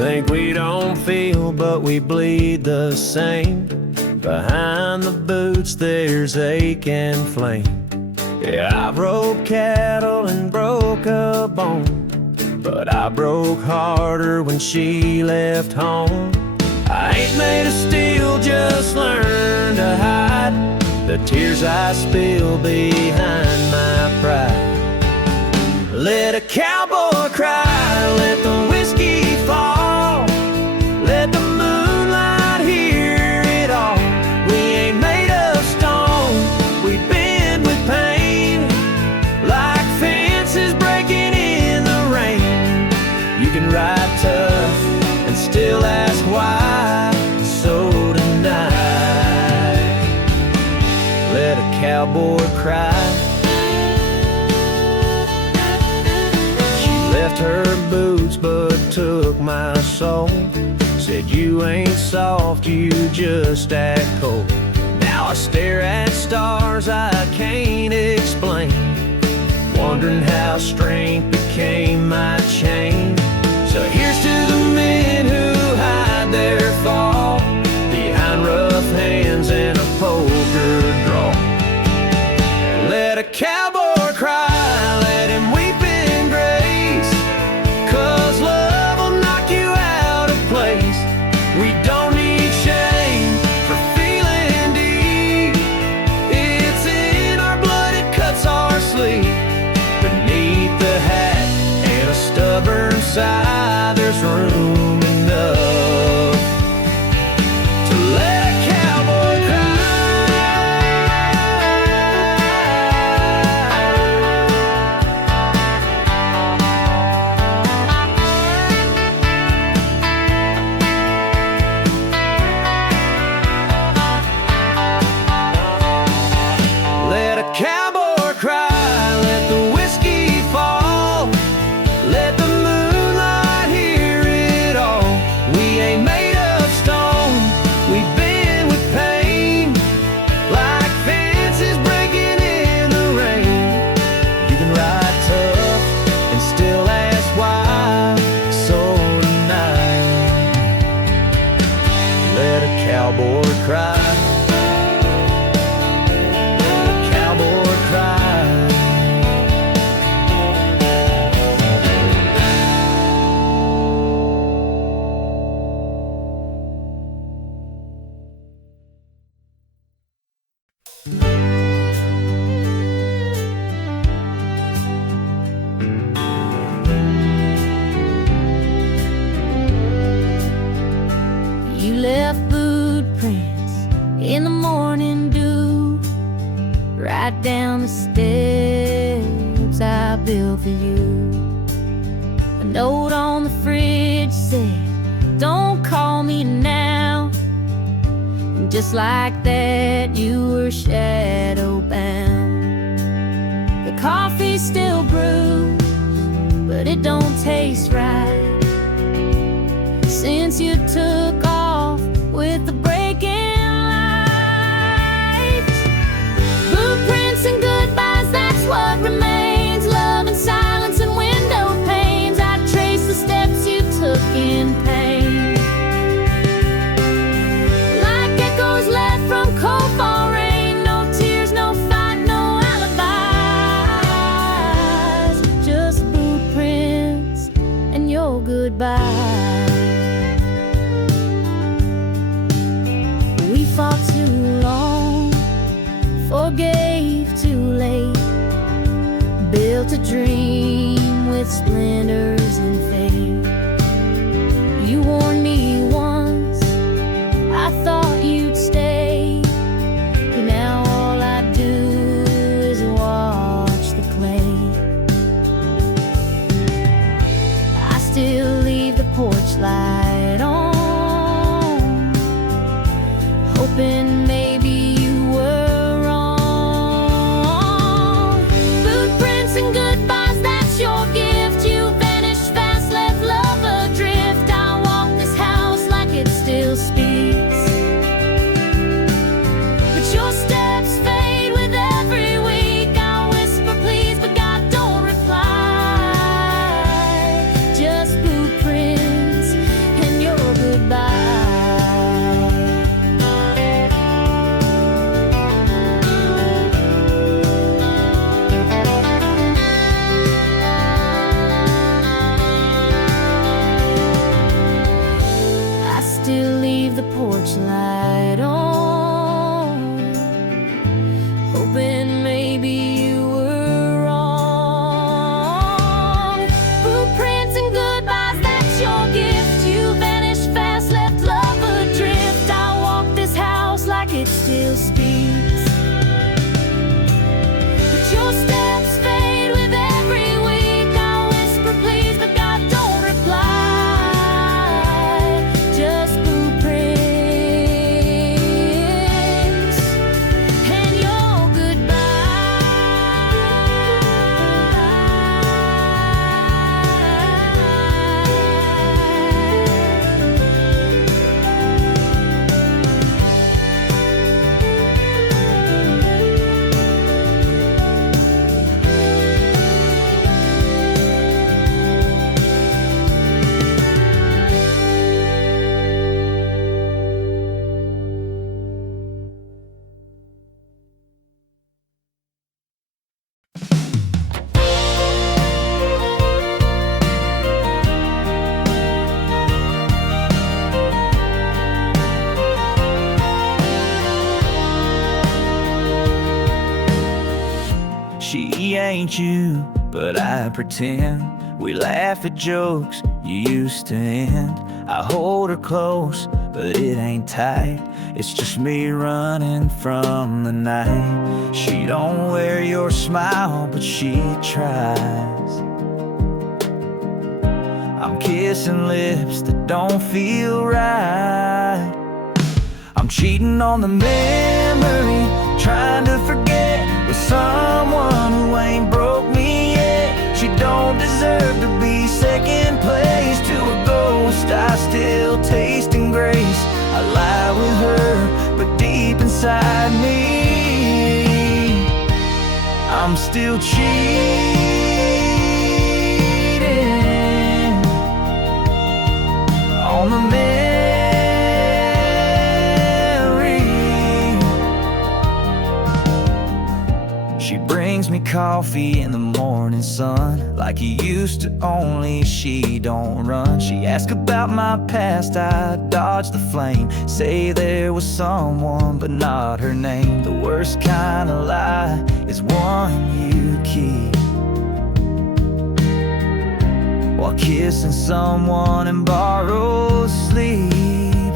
Think we don't feel, but we bleed the same. Behind the boots there's ache and flame. Yeah, I broke cattle and broke a bone, but I broke harder when she left home. I ain't made of steel, just learn to hide the tears I spill behind my pride. Let a cowboy cry, let the whiskey fall, let the moonlight hear it all. We ain't made of stone, we bend with pain, like fences breaking in the rain. You can ride tough and still ask why. So tonight, let a cowboy cry. Left her boots but took my soul. Said you ain't soft, you just act cold. Now I stare at stars I can't explain, wondering how strength became my chain. So here's to the men who hide their fall behind rough hands and a poker draw. Let a cowboy cry, let him weep in grace, 'cause love will knock you out of place. We don't need shame for feeling deep. It's in our blood, it cuts our sleep. Beneath the hat and a stubborn sigh, there's room enough to let a cowboy cowboy cry, let the whiskey fall, let the moonlight hear it all. We ain't made of stone, we've been with pain, like fences breaking in the rain. You can ride tough and still ask why. So tonight, let a cowboy cry. You left bootprints in the morning dew, right down the steps I built for you. A note on the fridge said, don't call me now. And just like that, you were shadow bound. The coffee's still brewed, but it don't taste right since you took off with the breaking lights. Bootprints and goodbyes, that's what remains. Love and silence and window panes. I trace the steps you took in pain, like echoes left from cold fall rain. No tears, no fight, no alibis, just bootprints and your goodbye. Fought too long, forgave too late, built a dream with splinters and fate. You warned me once, I thought you'd stay, but now all I do is watch the clay. I still leave the porch light on, hoping maybe you were wrong. Bootprints and goodbyes, that's your gift. You vanished fast, left love hoping maybe you were wrong. Bootprints and goodbyes, that's your gift. You vanished fast, left love adrift. I walk this house like it still speaks, but your steps fade with every week. I whisper please, but God don't reply. Just bootprints and your She ain't you, but I pretend. We laugh at jokes you used to end. I hold her close, but it ain't tight. It's just me running from the night. She don't wear your smile, but she tries. I'm kissing lips that don't feel right. I'm cheating on the memory, trying to forget with someone who ain't broke me yet. She don't deserve to be second place to a ghost. I still tasting grace. I lie with her, but deep inside me, I'm still cheating on the memory. She brings me coffee in the morning sun, like he used to, only she don't run. She asks about my past, I dodge the flame. Say there was someone, but not her name. The worst kind of lie is one you keep, while kissing someone in borrowed sleep.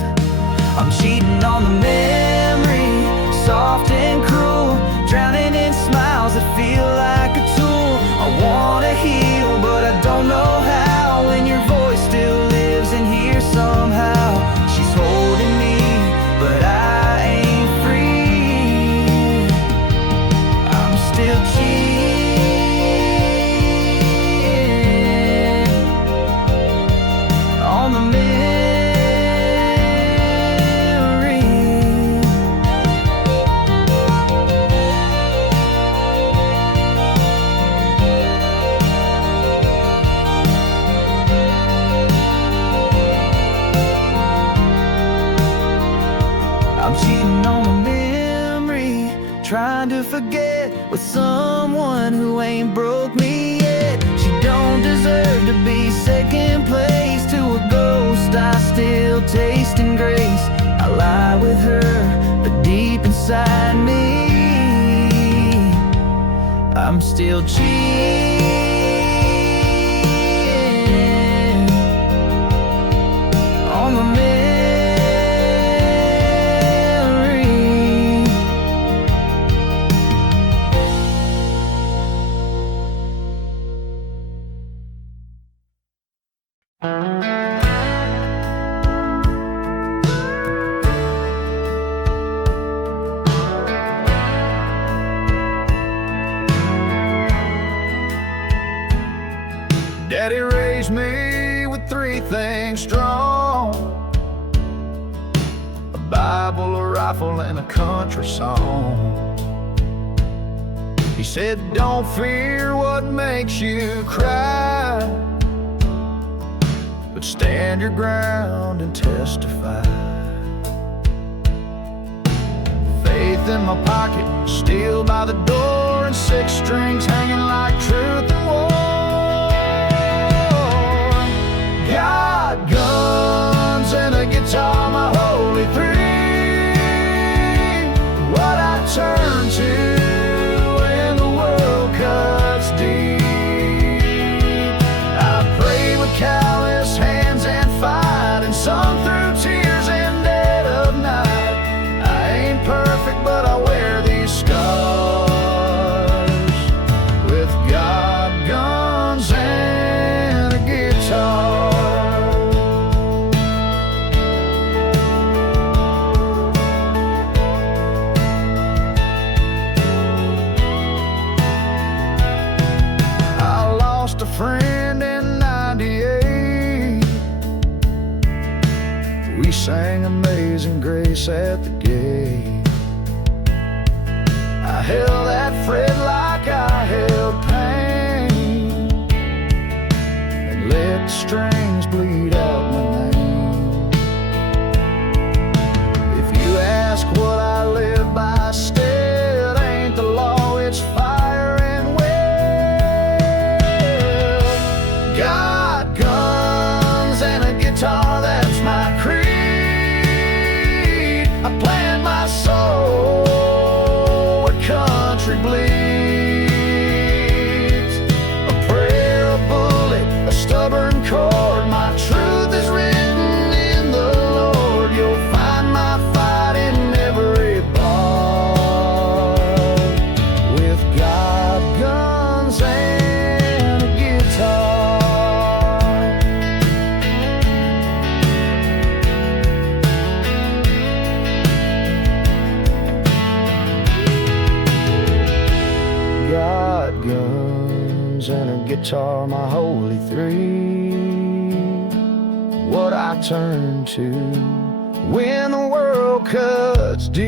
I'm cheating on the memory, soft and cruel, drowning in smiles that feel like a tool. I wanna heal, but I don't know how, when your voice still lives in here somehow. She's holding me, but I ain't free. I'm still cheating on the memory. I'm cheating on the memory, trying to forget with someone who ain't broke me yet. She don't deserve to be second place to a ghost. I still tasting grace. I lie with her, but deep inside me, I'm still cheating on the memory. Daddy raised me with three things strong: a Bible, a rifle, and a country song. He said, don't fear what makes you cry, but stand your ground and testify. Faith in my pocket, steel by the door, and six strings hanging like truth and war. Got guns and a guitar, my holy three. What I turn to sang Amazing Grace at the gate. I held that fret like I held pain, and let the strings bleed out my name. If you ask what I live by, still ain't the law, it's fire and will. Got guns and a guitar, that's my creed. I plant my soul where country bleeds. A prayer, a bullet, a stubborn chord. My truth is written in the Lord. You'll find my fight in every bar. With God, guns, and a guitar. Got guns and a guitar, my holy three. What I turn to when the world cuts deep.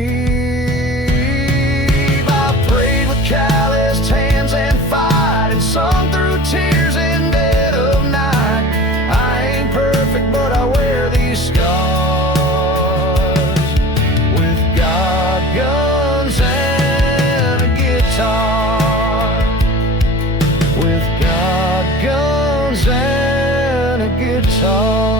I prayed with calloused hands and fight, and sung through tears in dead of night. I ain't perfect, but I wear these scars. With God, guns, and a guitar. With God, guns, and a guitar.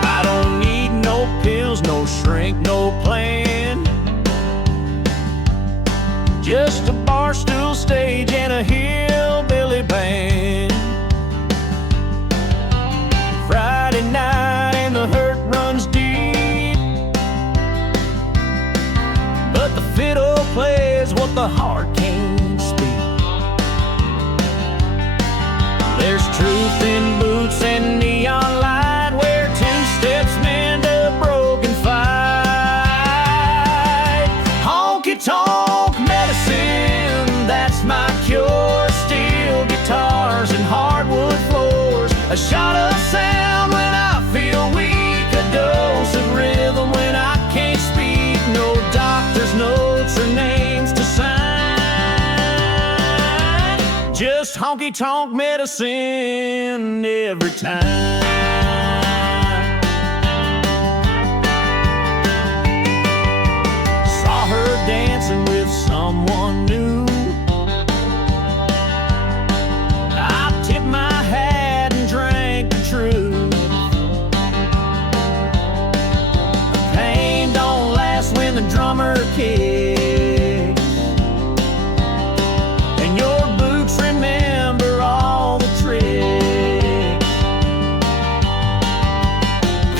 I don't need no pills, no shrink, no plan. Just a bar stool stage and a hillbilly band. Friday night and the hurt runs deep, but the fiddle plays what the heart can't speak. There's truth in boots and neon light, where two steps mend a broken fight. Honky tonk medicine, that's my cure. Steel guitars and hardwood floors. A shot of sound when I feel weak, a dose of rhythm when I can't speak. No doctor's notes or names to sign, just honky tonk medicine every time. Saw her dancing with someone new. I tipped my hat and drank the truth. The pain don't last when the drummer kicks, and your boots remember all the tricks.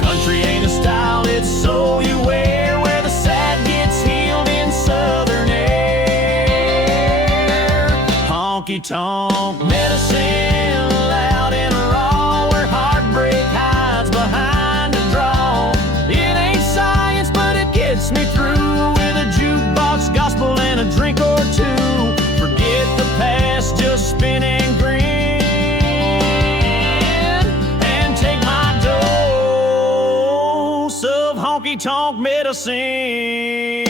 Country ain't a style, it's so you wear, where the sad gets healed in southern air. Honky tonk medicine, loud and raw, where heartbreak hides behind a draw. It ain't science, but it gets me through, with a jukebox gospel and a drink or two. Forget the past, just spin and grin, and take my dose of honky tonk medicine.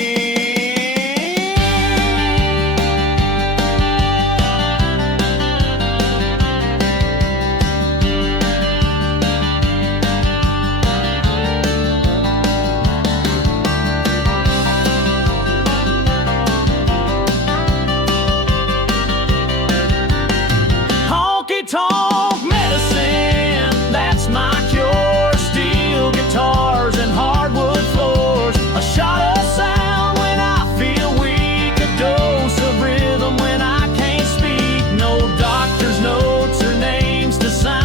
Honky tonk medicine, that's my cure. Steel guitars and hardwood floors. A shot of sound when I feel weak, a dose of rhythm when I can't speak. No doctor's notes or names to sign,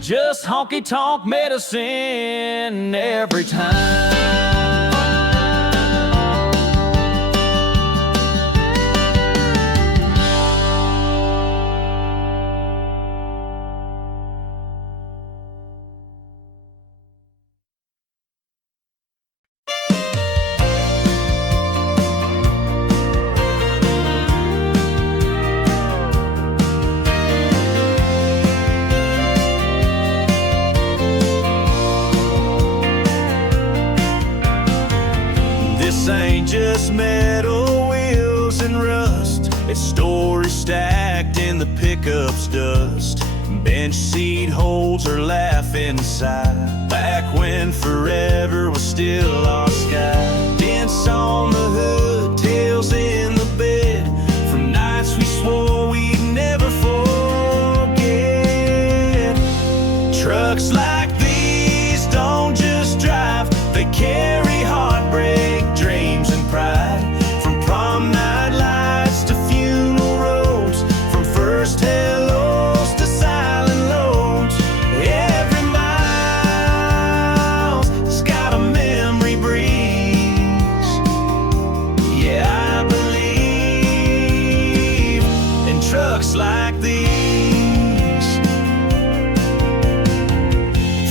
just honky tonk medicine every time. just metal wheels and rust. It's stories stacked in the pickup's dust. Bench seat holds her laugh inside. Back when forever was still our sky. Dents on the hood, tails in the bed. From nights we swore we'd never forget. Trucks like these don't just drive, they carry heartbreak, dreams and pride. From prom night lights to funeral roads, from first hellos to silent loads. Every mile's got a memory breeze. Yeah, I believe in trucks like these.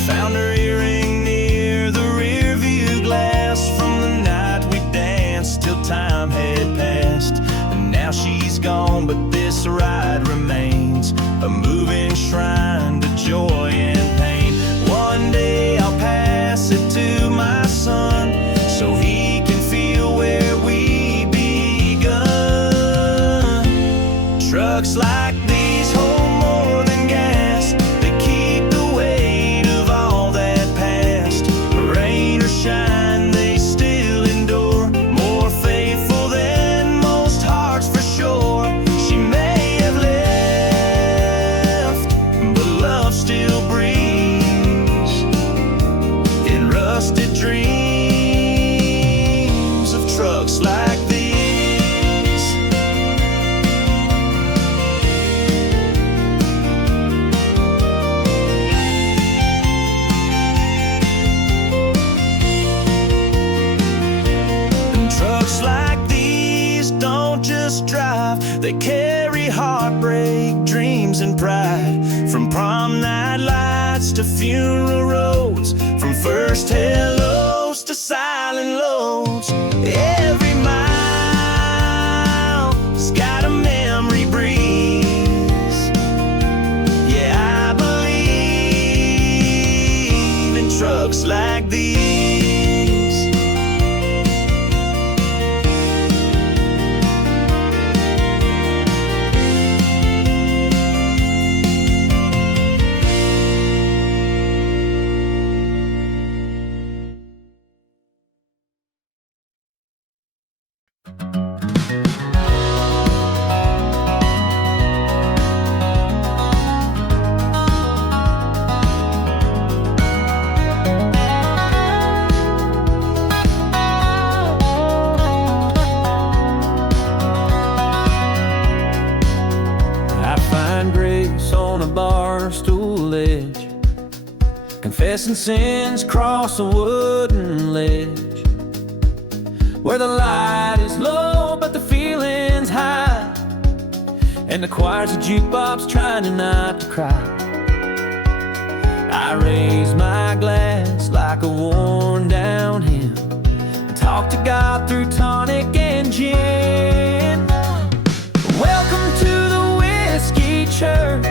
Found her earring near the rear view glass from the night we danced till time had passed. And now she's gone, but this ride remains a moving shrine to joy and pain. One day I'll pass it to my son, so he can feel where we begun. Trucks like these hold more than gas, they keep the weight of all that past. Rain or shine, they still endure, more faithful than most hearts for sure. She may have left, but love still breathes in rusted dreams of trucks like these. And trucks like these don't just drive, they carry heartbreak, dreams and pride. From prom night lights to funeral roads, from first hellos to silent loads. Every mile's got a memory breeze. Yeah, I believe in trucks like these. I find grace on a bar stool ledge, confessing sins across a wooden ledge, where the light is low but the feeling's high, and the choir's a jukebox trying to not to cry. I raise my glass like a worn down hymn and talk to God through tonic and gin. Welcome to the Whiskey Church,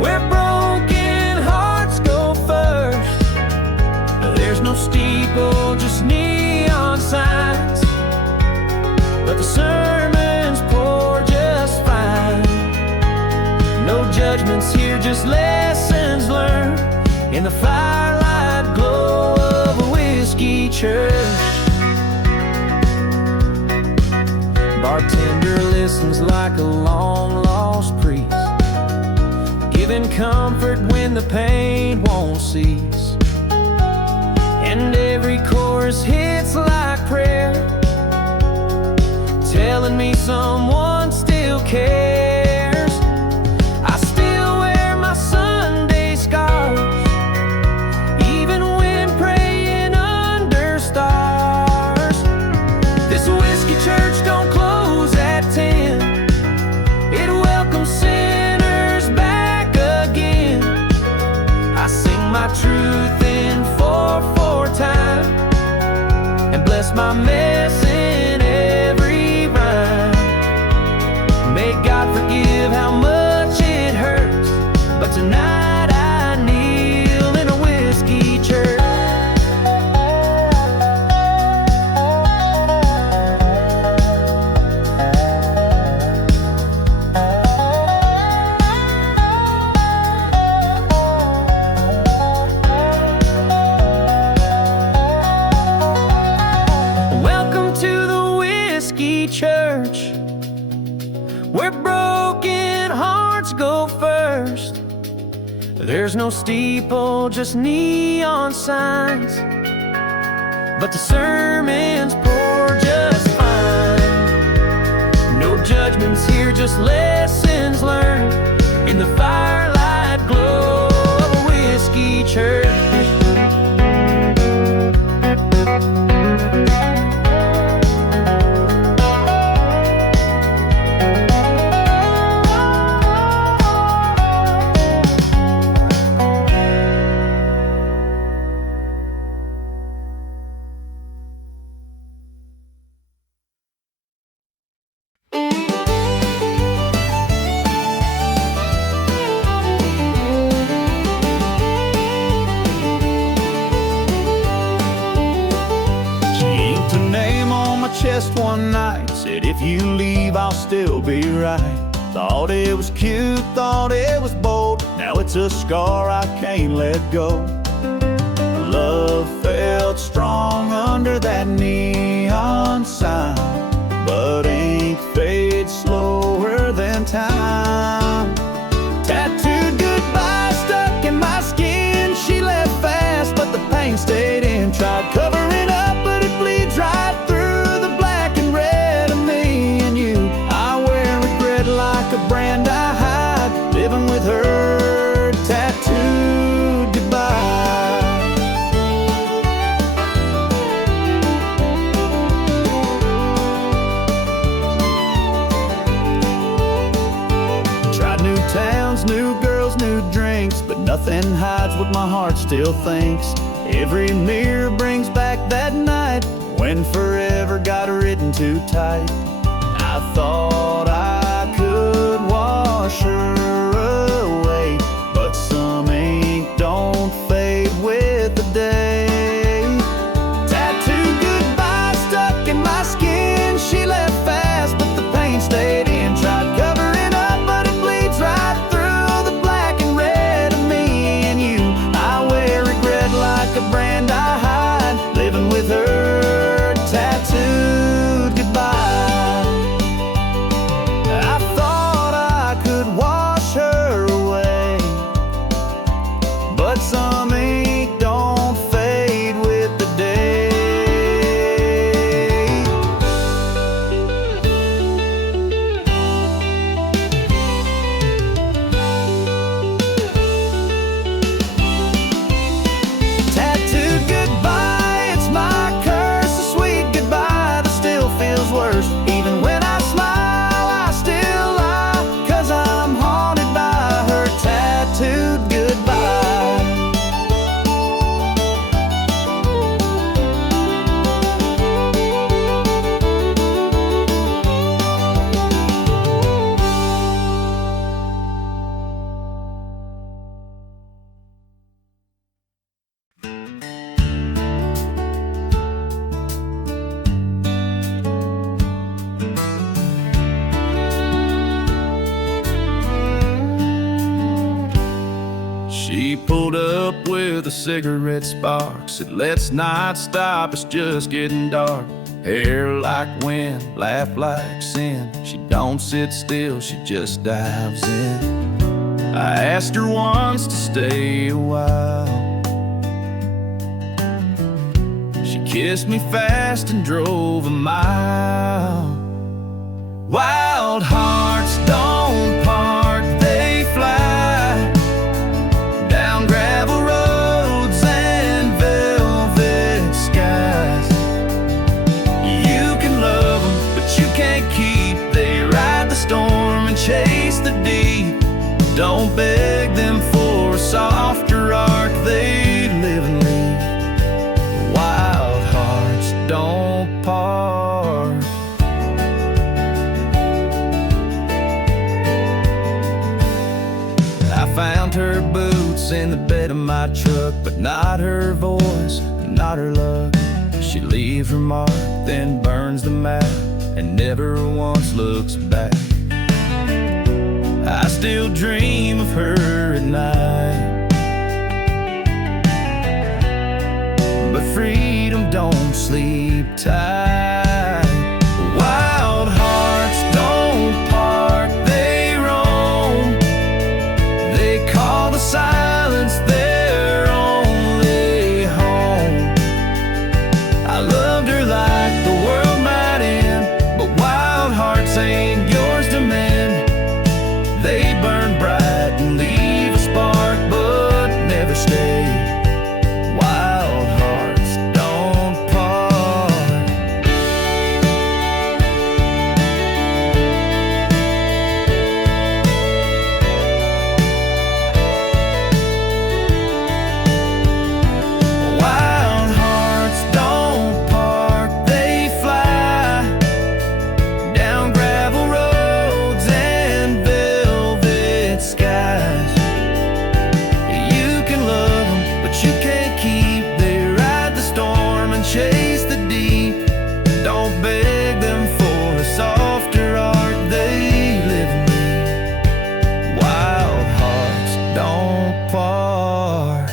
where broken hearts go first. There's no steeple, just neon signs, but the sermons pour just fine. No judgments here, just lessons learned in the firelight glow of a whiskey church. Bartender listens like a long-lost priest, giving comfort when the pain won't cease. And every chorus hits like prayer, telling me someone still cares. I still wear my Sunday scars, even when praying under stars. This whiskey church don't close at 10. It welcomes sinners back again. I sing my truth in 4/4 time and bless my mess in every rhyme. May God forgive how much it hurts, but tonight I kneel in a whiskey church. no steeple, just neon signs. But the sermons pour just fine. No judgments here, just lessons learned in the firelight glow of a whiskey church. Chest one night, said if you leave I'll still be right. Thought it was cute, thought it was bold. Now it's a scar I can't let go. Love felt strong under that neon sign, but ink fades slower than time. Tattooed goodbye stuck in my skin. She left fast, but the pain stayed in. Tried covering up, but it bleeds right through. Like a brand I hide, living with her tattooed goodbye. Tried new towns, new girls, new drinks, but nothing hides what my heart still thinks. Every mirror brings back that night when forever got written too tight. I thought I could wash her away, but some ink don't fade with the day. Tattooed goodbye stuck in my skin. She left fast, but the pain stayed in. Tried covering up, but it bleeds right through the black and red of me and you. I wear regret like a brand I hide, living with her tattooed goodbye. Some ink don't fade with the day. Tattooed goodbye, it's my curse, a sweet goodbye that still feels worse. Even when I smile, I still lie, 'cause I'm haunted by her tattooed goodbye. She pulled up with a cigarette spark, said let's not stop, it's just getting dark. Hair like wind, laugh like sin. She don't sit still, she just dives in. I asked her once to stay a while. She kissed me fast and drove a mile. Wild hearts don't part, they fly down gravel roads and velvet skies. You can love them, but you can't keep. They ride the storm and chase the deep. Don't beg them for a softer arc, they live and leave. Wild hearts don't part. I found her boots in the bed of my truck, but not her voice, not her luck. She leaves her mark, then burns the map, and never once looks back. I still dream of her at night, but freedom don't sleep tight. Wild hearts don't part, they roam. They call the silence stay. Wild hearts don't part. Wild hearts don't part. They fly down gravel roads and velvet skies. You can love them, but you can't keep. They ride the storm and chase the deep. Don't beg them for a softer art. They live in me. Wild hearts don't part.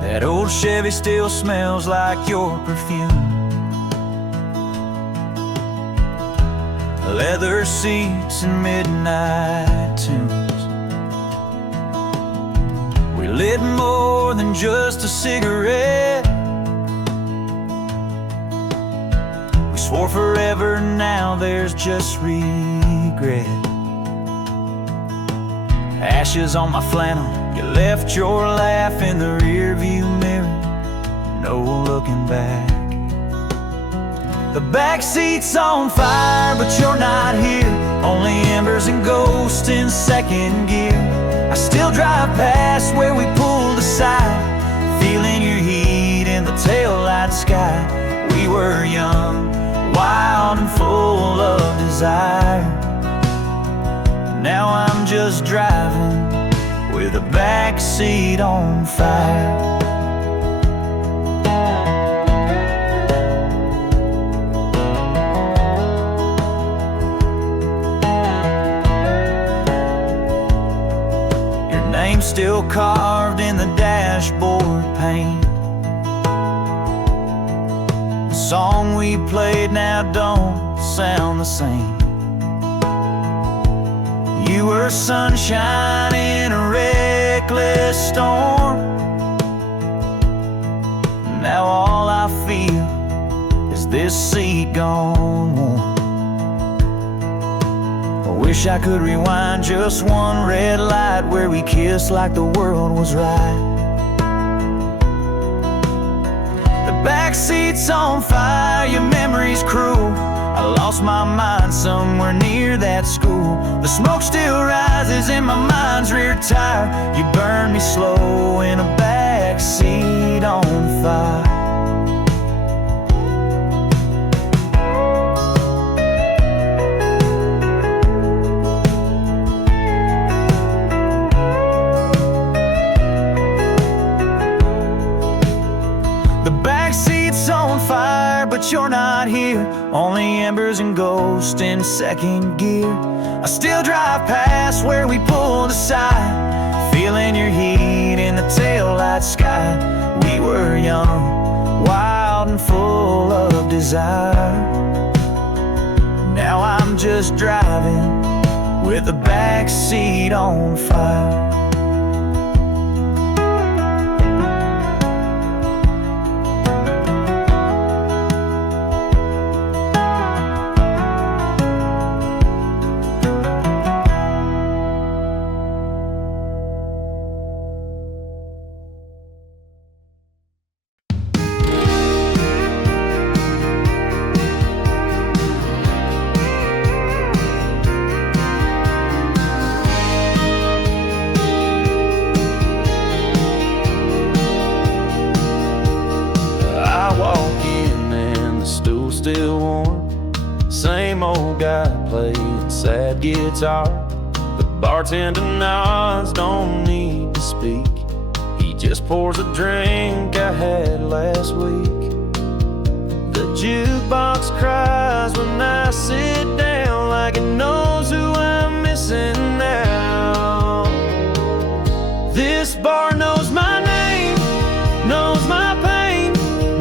That old Chevy still smells like your perfume. Leather seats and midnight tunes. We lit more than just a cigarette. We swore forever, now there's just regret. Ashes on my flannel, you left your laugh in the rearview mirror. No looking back. The backseat's on fire, but you're not here. Only embers and ghosts in second gear. I still drive past where we pulled aside, feeling your heat in the taillight sky. We were young, wild and full of desire. Now I'm just driving with the backseat on fire. Your name's still carved in the dashboard pane. The song we played now don't sound the same. You were sunshine in a reckless storm. Now all I feel is this seat gone warm. I wish I could rewind just one red light where we kissed like the world was right. The backseat's on fire, your memory's cruel. I lost my mind somewhere near that school. The smoke still rises in my mind's rear tire. You burn me slow in a backseat on fire. The backseat's on fire, but you're not here. Only embers and ghosts in second gear. I still drive past where we pulled aside, feeling your heat in the taillight sky. We were young, wild and full of desire. Now I'm just driving with the backseat on fire. Still warm, same old guy playing sad guitar. The bartender nods, don't need to speak. He just pours a drink I had last week. The jukebox cries when I sit down, like it knows who I'm missing now. This bar knows my name, knows my pain,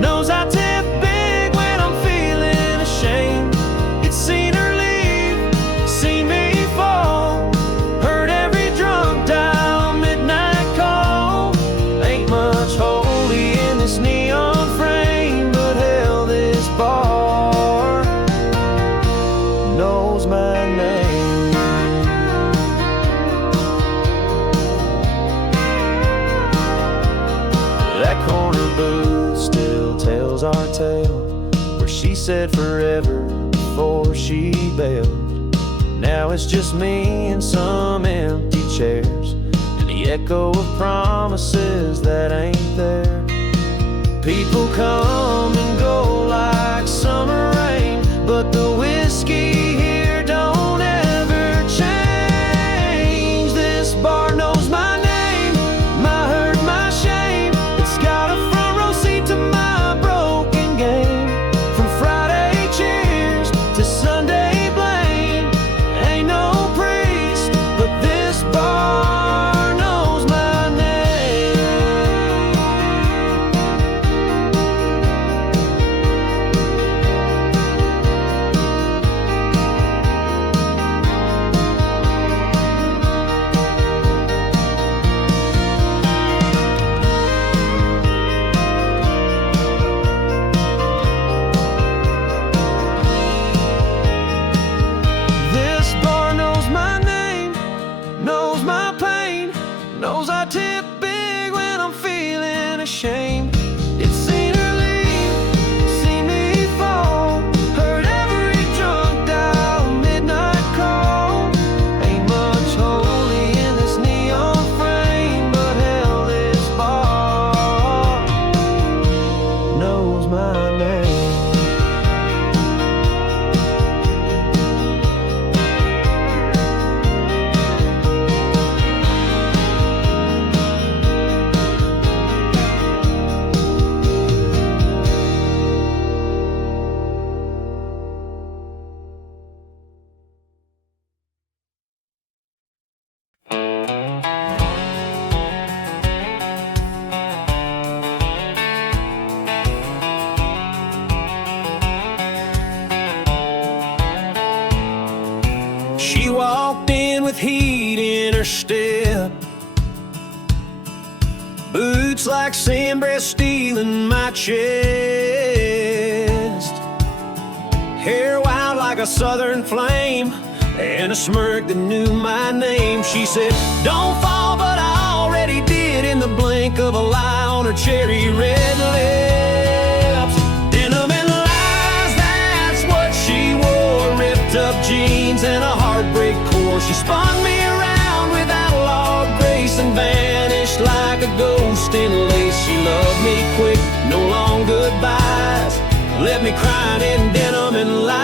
knows I tip big when I'm feeling ashamed. It's seen her leave, seen me fall, heard every drunk dial midnight call. Ain't much holy in this neon frame, but hell, this bar knows my name. That corner booth still tells our tale, where she said forever before she bailed. Now it's just me and some empty chairs, and the echo of promises that ain't there. People come and go like summer rain, but the whiskey here don't ever change. This bar knows my name, my hurt, my shame. It's got a front row seat to my broken game. From Friday cheers to Sunday blame. Ain't no priest, but this bar knows my name. This bar knows my name, knows my pain, knows I tip big when I'm feeling ashamed. It's seen her leave, seen me fall, heard every drunk dial midnight call. Ain't much holy in this neon frame, but hell, this bar knows my name. She walked in with heat in her step, boots like sand breath stealing my chest, hair wild like a southern flame, and a smirk that knew my name. She said, "Don't fall," but I already did in the blink of a lie on her cherry red lips. Denim and lies, that's what she wore. Ripped up jeans and a heartbreak core. She spun me around with outlaw grace and vanished like a ghost in lace. She loved me quick, no long goodbyes, left me crying in denim and lies.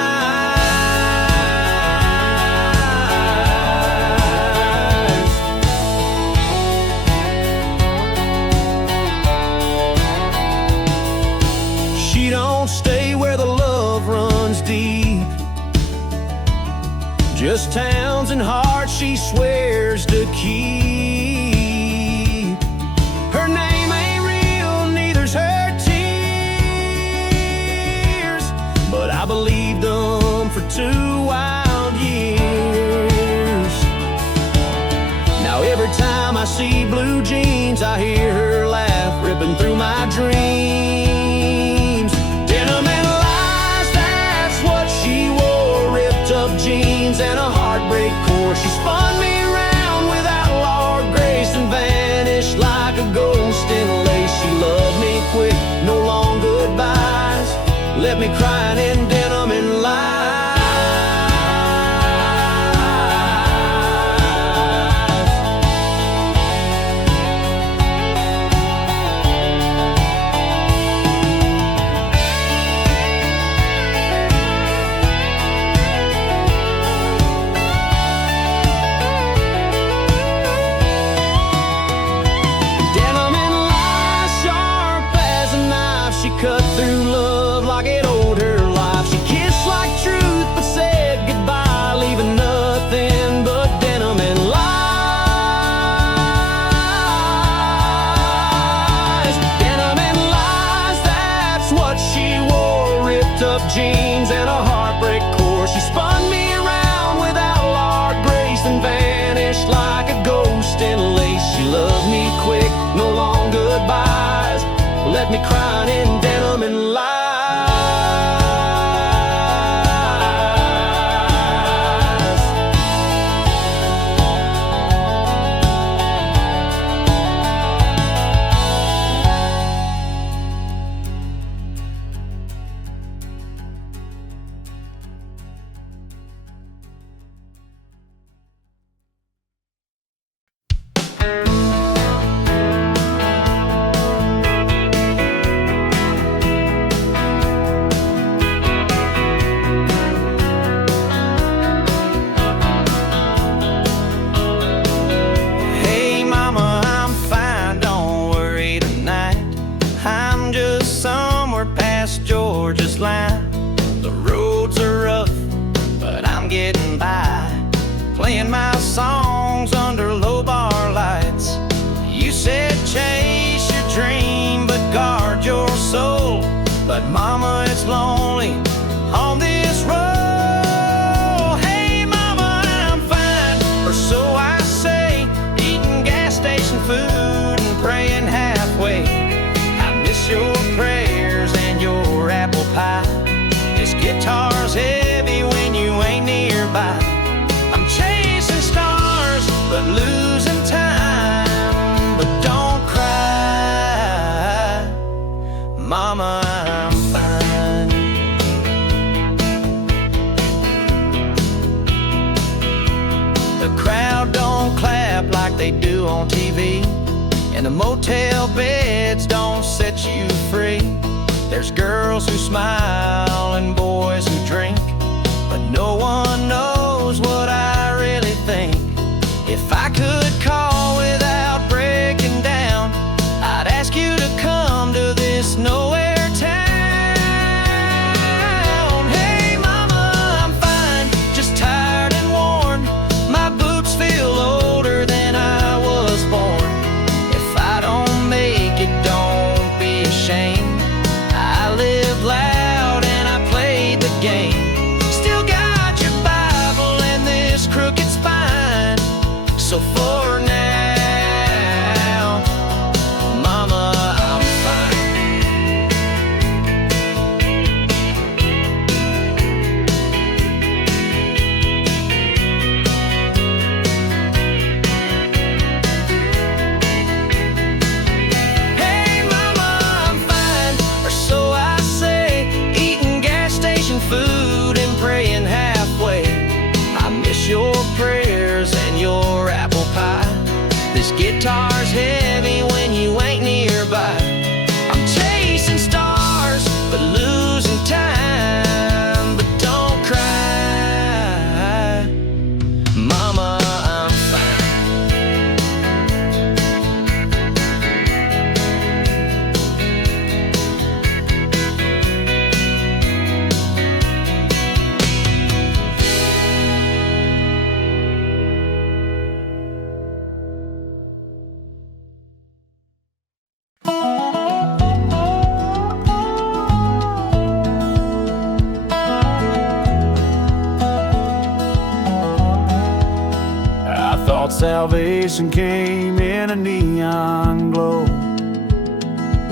She don't stay where the love runs deep, just towns and hearts she swears to keep. Her name ain't real, neither's her tears, but I believed them for 2 wild years. Now every time I see blue jeans, I hear her laugh ripping through my dreams. Denim and lies, that's what she wore. Ripped up jeans and a heartbreak core. She spun me around with outlaw grace and vanished like a ghost in lace. She loved me quick, no long goodbyes, left me crying in denim and lies. Denim up jeans and a heartbreak chorus. She spun me around with outlaw grace and vanished like a ghost in lace. She loved me quick, no long goodbyes, left me crying in denim and lies. Georgia's line. The roads are rough, but I'm getting by, playing my songs under low bar lights. You said chase your dream, but guard your soul. But mama, it's lonely on this road. Hey mama, I'm fine, or so I say, eating gas station food and praying halfway. I miss your prayers and your apple pie. This guitar's heavy when you ain't nearby. I'm chasing stars, but losing time. But don't cry, mama, I'm fine. The crowd don't clap like they do on TV, and the motel beds don't set you free. There's girls who smile and boys who drink, but no one knows what I really think. If I could call without breaking down, I'd ask you to come to this nowhere town. Hey mama, I'm fine, just tired and worn. My boots feel older than I was born. If I don't make it, don't be ashamed. I live loud and I played the game. Still got your Bible and this crooked spine. So for now, mama, I'm fine. Hey mama, I'm fine, or so I say, eating gas station food and praying halfway. I miss your prayers and your apple pie. This guitar's heavy when you ain't nearby. I'm chasing stars, but losing time. But don't cry, mama, I'm fine. I thought salvation came in a neon glow,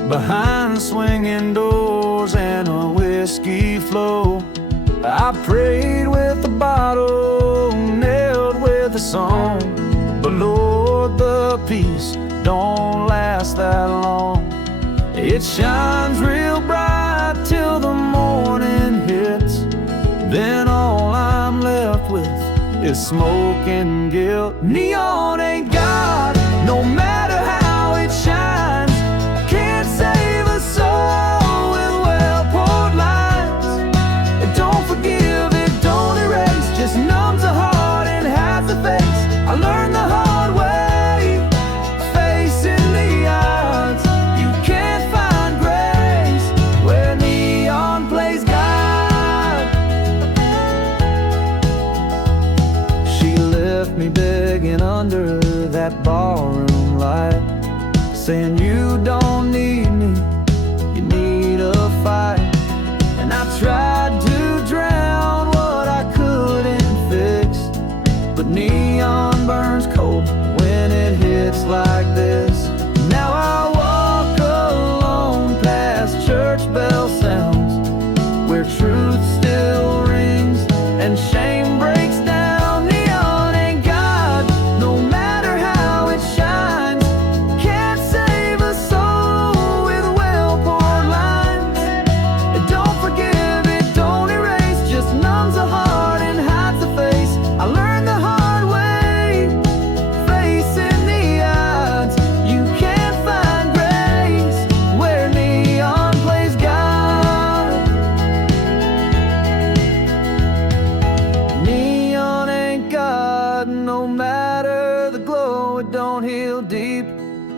behind swinging doors and a whiskey flow. I prayed with a bottle, nailed with a song, but Lord, the peace don't last that long. It shines real bright till the morning hits, then all I'm left with is smoke and guilt. Neon ain't God, no matter how it shines. Can't save a soul with well-poured lines. It don't forgive, it don't erase, just numbs the heart and hides the face. I learned the hard way, facing the odds. You can't find grace where neon plays God. She left me begging under that barroom light, saying you don't need me, you need a fight. And I tried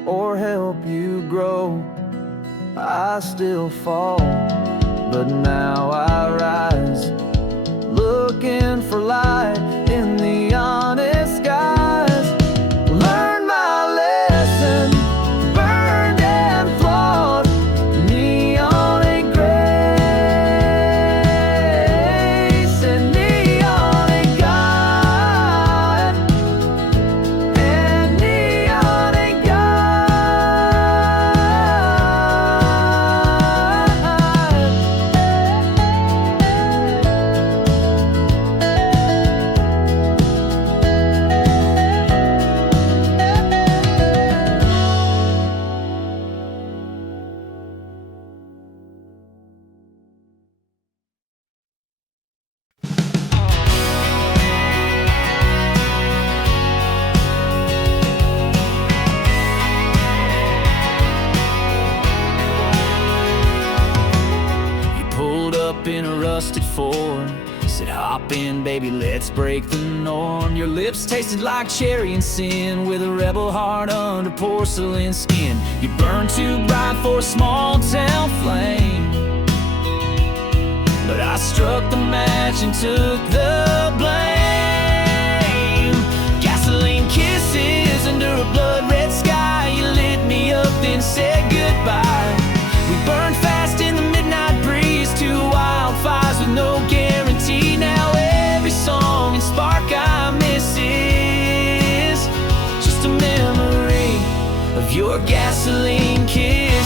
or help you grow. I still fall, but now I rise, looking for light in the honest skies. Learn my lesson, burned and flawed, neon grace and neon God, and neon God. Pulled up in a rusted Ford, said hop in baby, let's break the norm. Your lips tasted like cherry and sin, with a rebel heart under porcelain skin. You burned too bright for a small town flame, but I struck the match and took the blame. Gasoline kisses under a blood red sky, you lit me up then said goodbye. We burned fast in the midnight breeze, two wildfires with no guarantee. Now every song and spark I miss is just a memory of your gasoline kisses.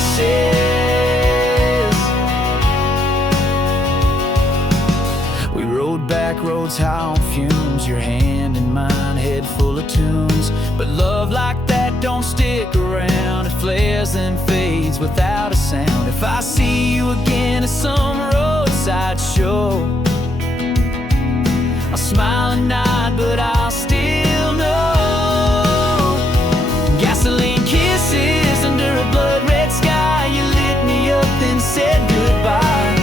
We rode back roads high on fumes, your hand in mine, head full of tunes. But love like that don't stick around, it flares and fades without a sound. If I see you again at some roadside show, I'll smile and nod, but I'll still know. Gasoline kisses under a blood red sky, you lit me up then said goodbye.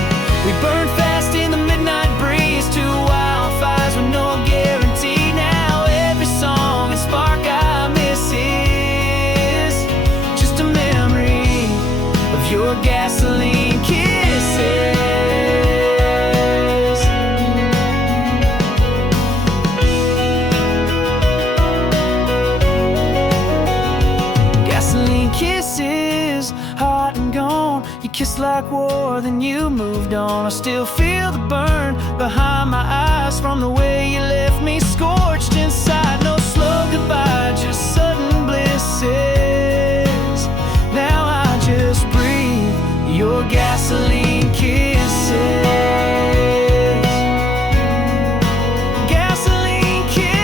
We burned fast in the midnight breeze, two wildfires with no guarantee. Now every song and spark I miss is just a memory of your gasoline kisses. Gasoline kisses, hot and gone. You kissed like war, then you moved on. I still feel the burn behind my eyes from the way you left me scorched inside. No slow goodbye, just sudden blisses. Now I just breathe your gasoline kisses. Gasoline kisses.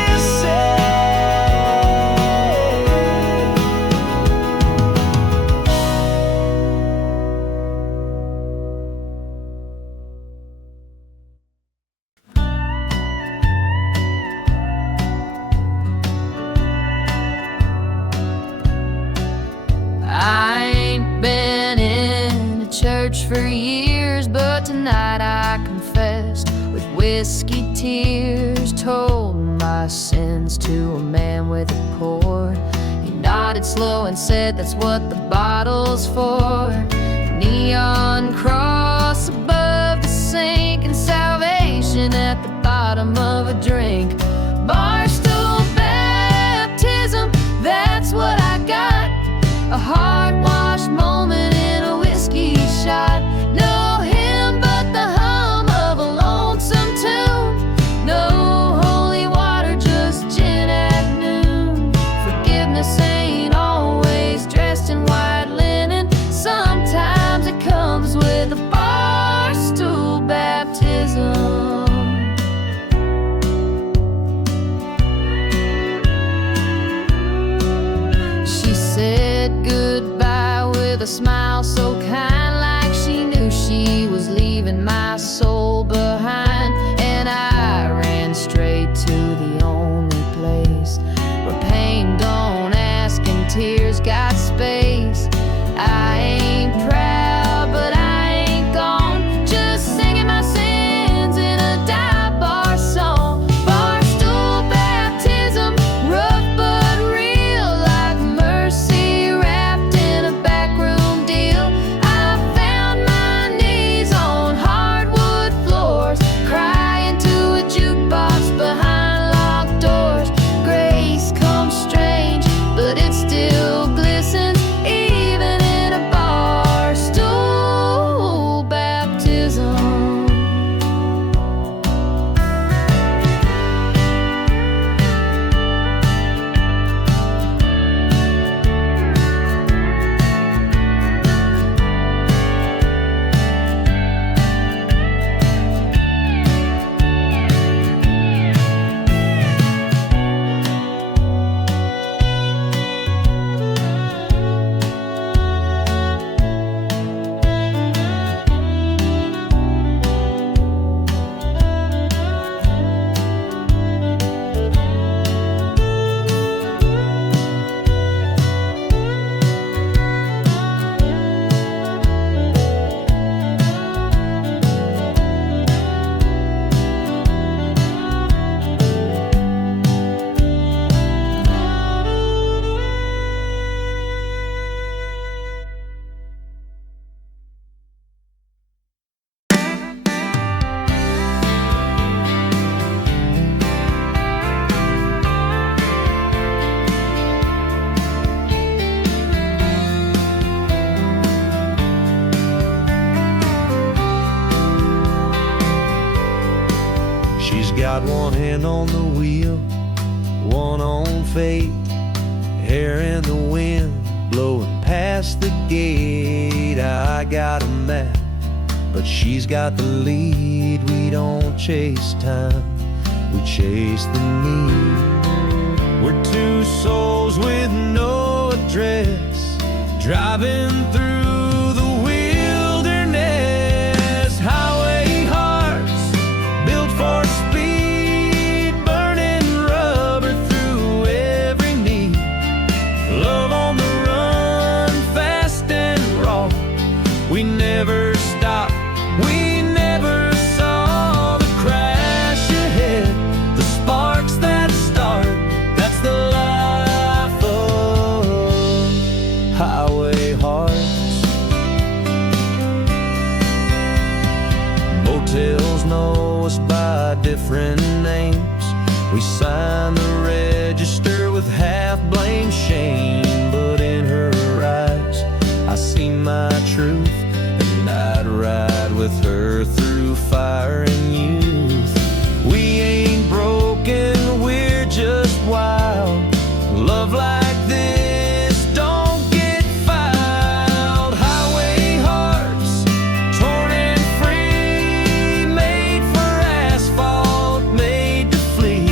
I ain't been in a church for years, but tonight I confessed with whiskey tears. Told my sins to a man with a cord. He nodded slow and said, that's what the bottle's for. Neon cross above the sink, and salvation at the bottom of a drink. Barstool baptism, that's what I got. A heart-washed moment in a whiskey shot. No hymn but the hum of a lonesome tune. No holy water, just gin at noon. Forgiveness ain't always dressed in white linen. Sometimes it comes with a barstool baptism. She said goodbye with a smile so kind, like she knew she was leaving my soul behind. And I ran straight to the only place where pain don't ask and tears got space. I ain't proud, but I ain't gone, just singing my sins in a dive bar song. Barstool baptism, rough but real, like mercy wrapped got one hand on the wheel, one on fate, hair in the wind, blowing past the gate. I got a map, but she's got the lead. We don't chase time, we chase the need. We're two souls with no address, driving through the wilderness. Highway hearts built for speed, burning rubber through every need. Love on the run, fast and raw. We never stop, we never saw the crash ahead, the sparks that start. That's the life of highway hearts. Motels know us by different names. We sign the register with half blame, shame. But in her eyes I see my truth, and I'd ride with her through fire and youth. We ain't broken, we're just wild. Love like this don't get filed. Highway hearts, torn and free, made for asphalt, made to flee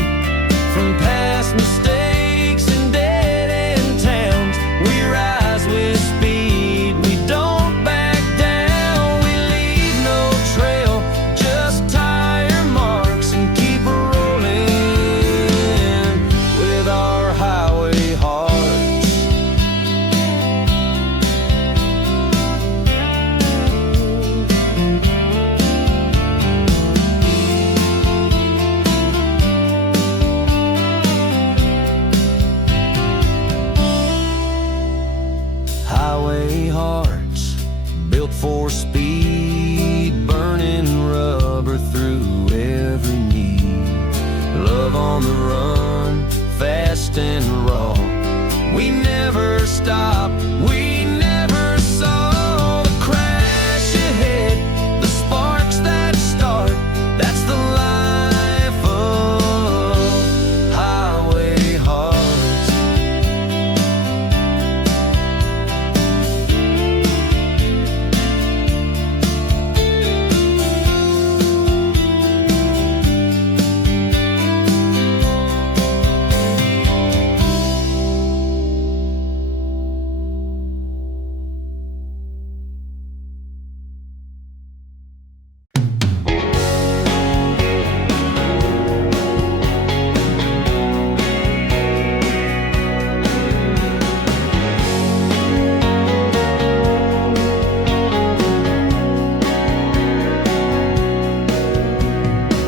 from past mistakes and dead-end towns. We rise with speed, we don't back down. We leave no trail, just tire marks, and keep rolling with our highway hearts. Highway hearts, built for speed, burning rubber through every need. Love on the run, fast and raw. We never stop, we never saw the crash ahead, the sparks that start. That's the life of highway hearts.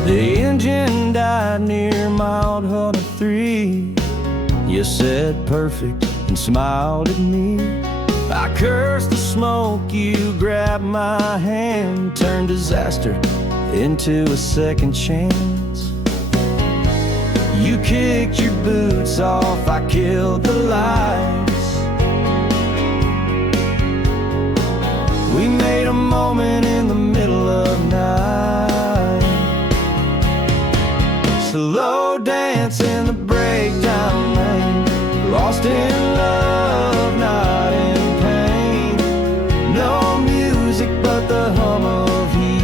The engine died near mile 103. You said perfect and smiled at me. I cursed the smoke, you grabbed my hand, turned disaster into a second chance. You kicked your boots off, I killed the lights. We made a moment in the middle of night. Slow dance in the breakdown lane, lost in love, not in pain. No music but the hum of heat,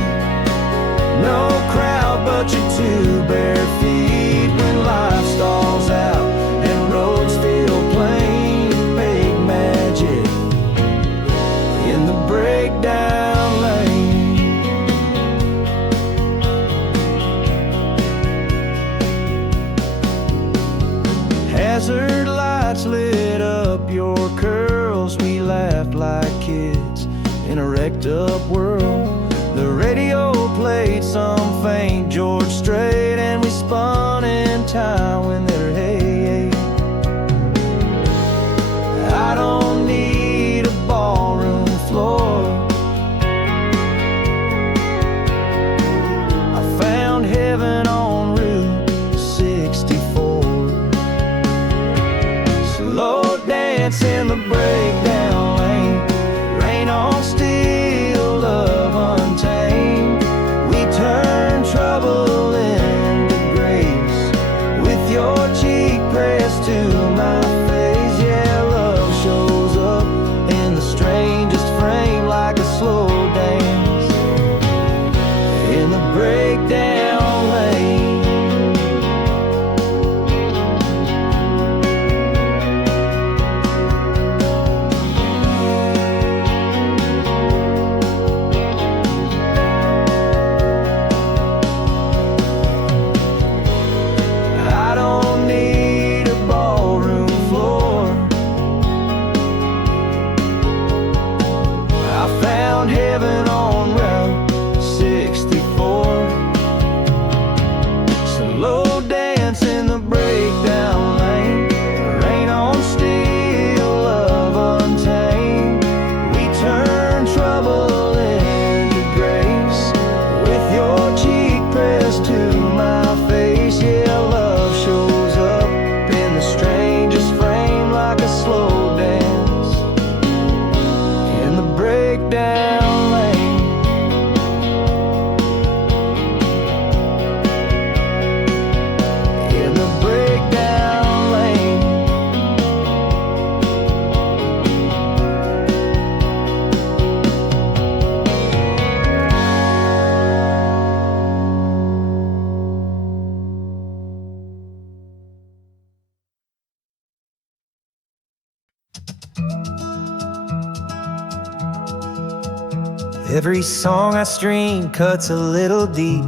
no crowd but your two bare feet. When life stalls out and roads feel plain, make magic in the breakdown lane. Hazard lights lit up your curls. We laughed like kids in a wrecked up world. The radio played some faint George Strait, and we spun in time when they're hey. I don't need a ballroom floor. I found heaven on Route 64. Slow dance in the breakdown lane, rain on steel, love breakdown lane. In the breakdown lane. Every song I stream cuts a little deep.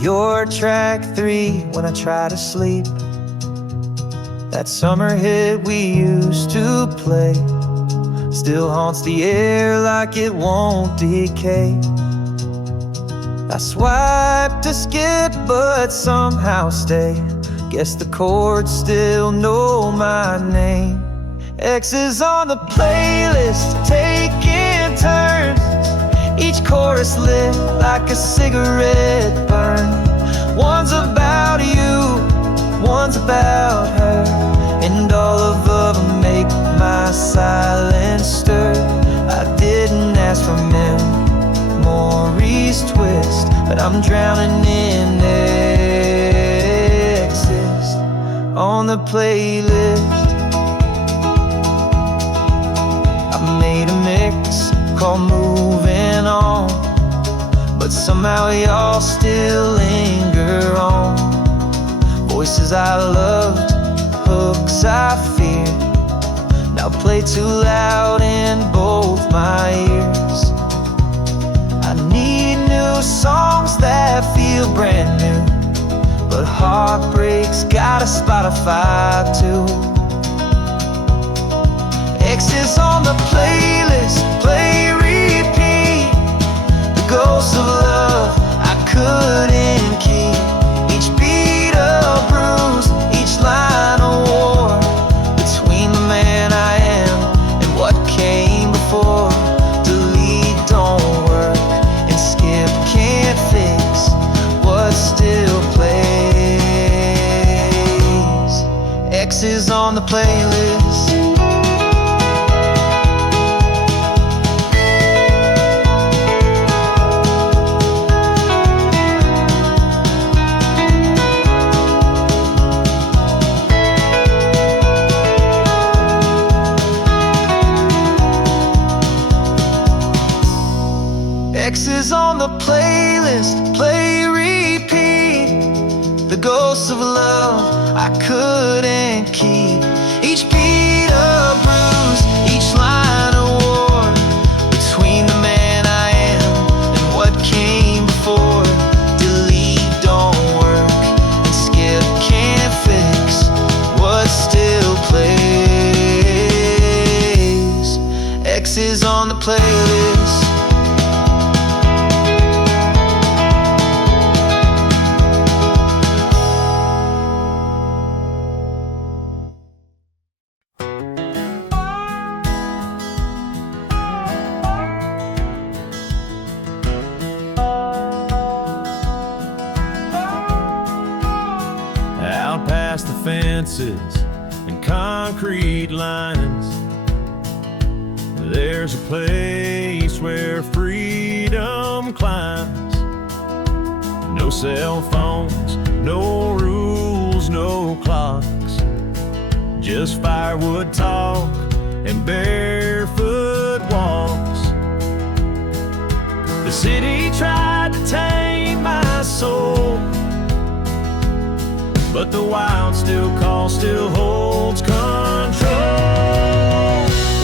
You're track 3 when I try to sleep. That summer hit we used to play still haunts the air like it won't decay. I swipe to skip but somehow stay. Guess the chords still know my name. X is on the playlist, taking turns. Each chorus lit like a cigarette burn. One's about you, one's about her, and all of them make my silence stir. I didn't ask for memories twist, but I'm drowning in X's on the playlist. Made a mix called Moving On, but somehow y'all still linger on. Voices I loved, hooks I feared, now play too loud in both my ears. I need new songs that feel brand new, but heartbreak's got a Spotify too. X is on the playlist, play repeat. The ghosts of love I couldn't keep. Each beat a bruise, each line a war. Between the man I am and what came before. Delete don't work and skip can't fix what still plays. X is on the playlist. X is on the playlist, play repeat. The ghosts of love I couldn't keep. Each beat a bruise, each line a war. Between the man I am and what came before. Delete don't work and skip can't fix what still plays. X is on the playlist. Past the fences and concrete lines, there's a place where freedom climbs. No cell phones, no rules, no clocks, just firewood talk and barefoot walks. The city tried to tame my soul, but the wild still calls, still holds control.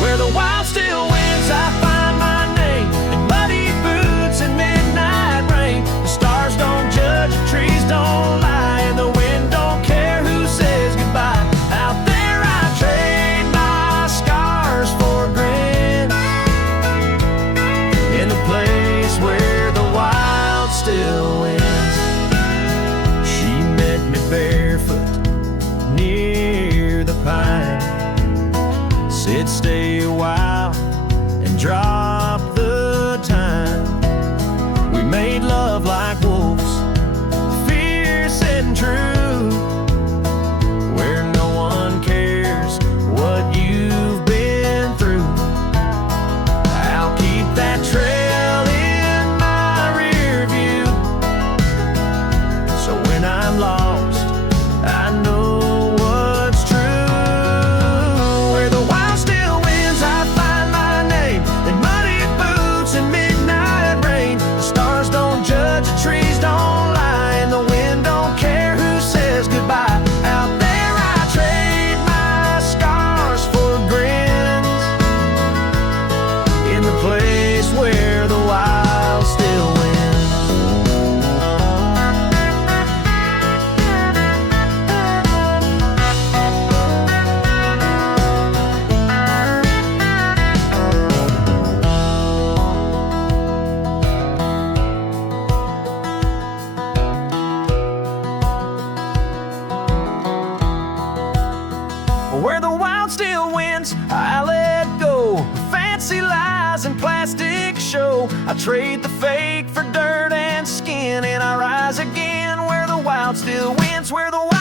Where the wild still wins, I find my name. In muddy boots and midnight rain. The stars don't judge, the trees don't lie, and the wind don't care who says goodbye. Out there I trade my scars for grin. In the place where the wild still wins. She met me barefoot near the pine. lies and plastic show. I trade the fake for dirt and skin, and I rise again where the wild still wins, where the wild